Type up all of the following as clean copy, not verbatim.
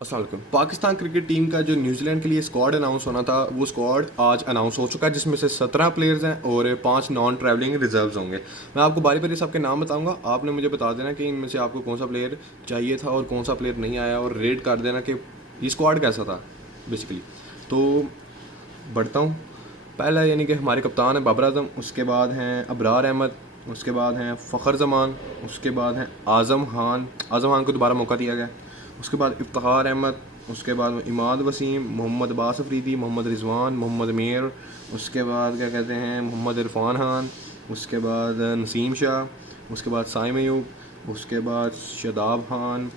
अस्सलाम वालेकुम। Pakistan cricket team का जो न्यूजीलैंड के लिए स्क्वाड अनाउंस होना था वो स्क्वाड आज अनाउंस हो चुका है, जिसमें से 17 प्लेयर्स हैं और 5 नॉन ट्रैवलिंग रिजर्व्स होंगे। मैं आपको बारी बारी सबके नाम बताऊंगा, आपने मुझे बता देना कि इनमें से आपको कौन सा प्लेयर चाहिए था और कौन सा प्लेयर नहीं आया, और रेट कर देना कि ये स्क्वाड कैसा था बेसिकली। तो बढ़ता हूँ। पहला यानी कि हमारे कप्तान है बाबर आजम, उसके बाद हैं अबरार अहमद, उसके बाद हैं फ़खर जमान, उसके बाद हैं आज़म खान को दोबारा मौका दिया गया। उसके बाद इफ्तिखार अहमद, उसके बाद इमाद वसीम, मोहम्मद अब्बास अफरीदी, मोहम्मद रिजवान, मोहम्मद मेर, उसके बाद क्या कहते हैं मोहम्मद इरफान खान, उसके बाद नसीम शाह, उसके बाद साइम अयूब, उसके बाद शादाब खान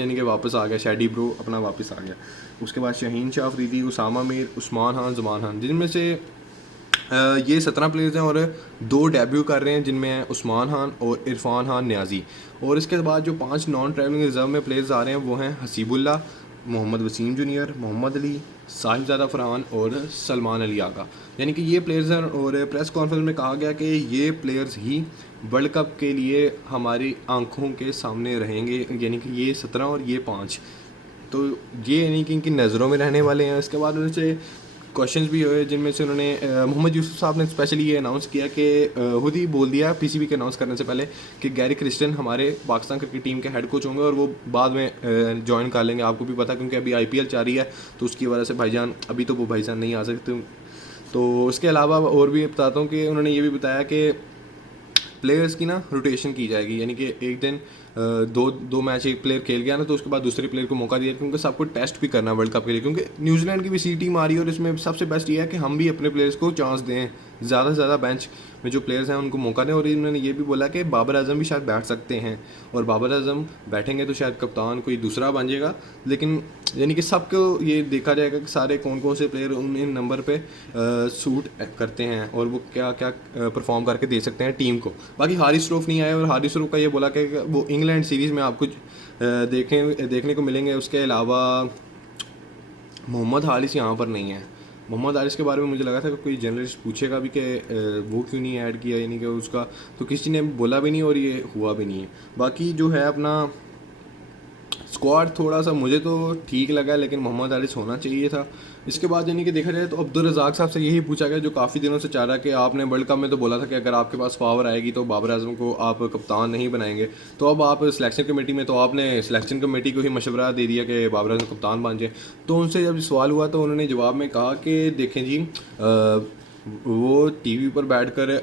यानी कि वापस आ गया, शैडी ब्रो अपना वापस आ गया। उसके बाद शाहीन शाह अफरीदी, उसामा मीर, उस्मान खान, ज़मान खान, जिनमें से ये 17 प्लेयर्स हैं और 2 डेब्यू कर रहे हैं, जिनमें हैं उस्मान खान और इरफान खान न्याजी। और इसके बाद जो 5 नॉन ट्रैवलिंग रिजर्व में प्लेयर्स आ रहे हैं वो हैं हसीबुल्ला, मोहम्मद वसीम जूनियर, मोहम्मद अली, साहिबजादा फरहान और सलमान अली आगा। यानी कि ये प्लेयर्स हैं, और प्रेस कॉन्फ्रेंस में कहा गया कि ये प्लेयर्स ही वर्ल्ड कप के लिए हमारी आंखों के सामने रहेंगे, यानी कि ये 17 और ये 5। तो ये यानी कि इनकी नज़रों में रहने वाले हैं। इसके बाद उनसे क्वेश्चंस भी हुए, जिनमें से उन्होंने मोहम्मद यूसुफ साहब ने स्पेशली ये अनाउंस किया कि खुद ही बोल दिया पीसीबी के अनाउंस करने से पहले कि गैरी क्रिस्टन हमारे पाकिस्तान क्रिकेट टीम के हेड कोच होंगे और वो बाद में ज्वाइन कर लेंगे। आपको भी पता, क्योंकि अभी आईपीएल चल रही है, तो उसकी वजह से भाईजान अभी तो वो भाईजान नहीं आ सकते। तो उसके अलावा और भी बताता हूँ कि उन्होंने ये भी बताया कि प्लेयर्स की ना रोटेशन की जाएगी, यानी कि एक दिन दो मैच एक प्लेयर खेल गया ना, तो उसके बाद दूसरे प्लेयर को मौका दिया, क्योंकि सबको टेस्ट भी करना है वर्ल्ड कप के लिए। क्योंकि न्यूजीलैंड की भी सी टीम आ रही है और इसमें सबसे बेस्ट ये है कि हम भी अपने प्लेयर्स को चांस दें, ज़्यादा से ज़्यादा बेंच में जो प्लेयर्स हैं उनको मौका दें। और इन्होंने ये भी बोला कि बाबर आजम भी शायद बैठ सकते हैं, और बाबर आजम बैठेंगे तो शायद कप्तान कोई दूसरा बन जाएगा। लेकिन यानी कि सबको ये देखा जाएगा कि सारे कौन कौन से प्लेयर उन इन नंबर पे सूट करते हैं और वो क्या क्या परफॉर्म करके दे सकते हैं टीम को। बाकी हारिस रऊफ नहीं आया, और हारिस रऊफ का ये बोला कि वो इंग्लैंड सीरीज़ में आपको देखने को मिलेंगे। उसके अलावा मोहम्मद हारिस यहाँ पर नहीं है। मोहम्मद हारिस के बारे में मुझे लगा था कि कोई जर्नलिस्ट पूछेगा भी कि वो क्यों नहीं ऐड किया, यानी कि उसका तो किसी ने बोला भी नहीं और ये हुआ भी नहीं है। बाकी जो है अपना स्क्वाड थोड़ा सा मुझे तो ठीक लगा, लेकिन मोहम्मद हारिस होना चाहिए था। इसके बाद यानी कि देखा जाए तो अब्दुल रज़ाक साहब से यही पूछा गया, जो काफ़ी दिनों से चाह रहा है कि आपने वर्ल्ड कप में तो बोला था कि अगर आपके पास पावर आएगी तो बाबर आजम को आप कप्तान नहीं बनाएंगे, तो अब आप सिलेक्शन कमेटी में, तो आपने सिलेक्शन कमेटी को ही मशवरा दे दिया कि बाबर आजम कप्तान बन जाए। तो उनसे जब सवाल हुआ तो उन्होंने जवाब में कहा कि देखें जी, वो टीवी पर बैठकर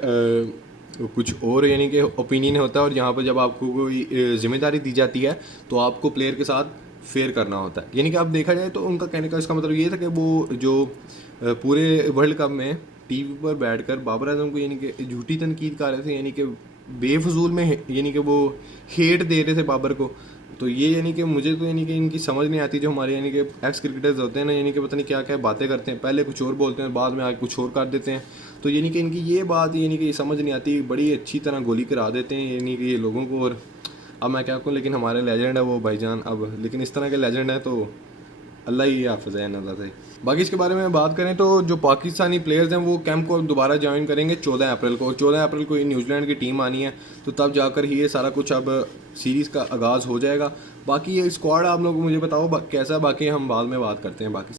कुछ और यानी कि ओपिनियन होता है, और यहाँ पर जब आपको कोई जिम्मेदारी दी जाती है तो आपको प्लेयर के साथ फेयर करना होता है। यानी कि आप देखा जाए तो उनका कहने का इसका मतलब ये था कि वो जो पूरे वर्ल्ड कप में टीवी पर बैठकर बाबर आजम को यानी कि झूठी तनकीद कर रहे थे, यानी कि बेफजूल में यानी कि वो हेट दे रहे थे बाबर को। तो ये यानी कि मुझे तो यानी कि इनकी समझ नहीं आती, जो हमारे यानी कि एक्स क्रिकेटर्स होते हैं ना, यानी कि पता नहीं क्या क्या बातें करते हैं, पहले कुछ और बोलते हैं बाद में आगे कुछ और कर देते हैं। तो यानी कि इनकी ये बात यानी कि समझ नहीं आती, बड़ी अच्छी तरह गोली करा देते हैं यानी कि ये लोगों को। और अब मैं क्या कहूँ, लेकिन हमारे लेजेंड है वो भाईजान, अब लेकिन इस तरह के लेजेंड है तो अल्लाह ही हाफ़िज़ है नज़र से। बाकी इसके बारे में बात करें तो जो पाकिस्तानी प्लेयर्स हैं वो कैंप को दोबारा ज्वाइन करेंगे 14 अप्रैल को, और 14 अप्रैल को न्यूजीलैंड की टीम आनी है, तो तब जाकर ही ये सारा कुछ अब सीरीज़ का आगाज़ हो जाएगा। बाकी ये स्क्वाड आप लोग मुझे बताओ कैसा, बाकी हम बाद में बात करते हैं बाकी।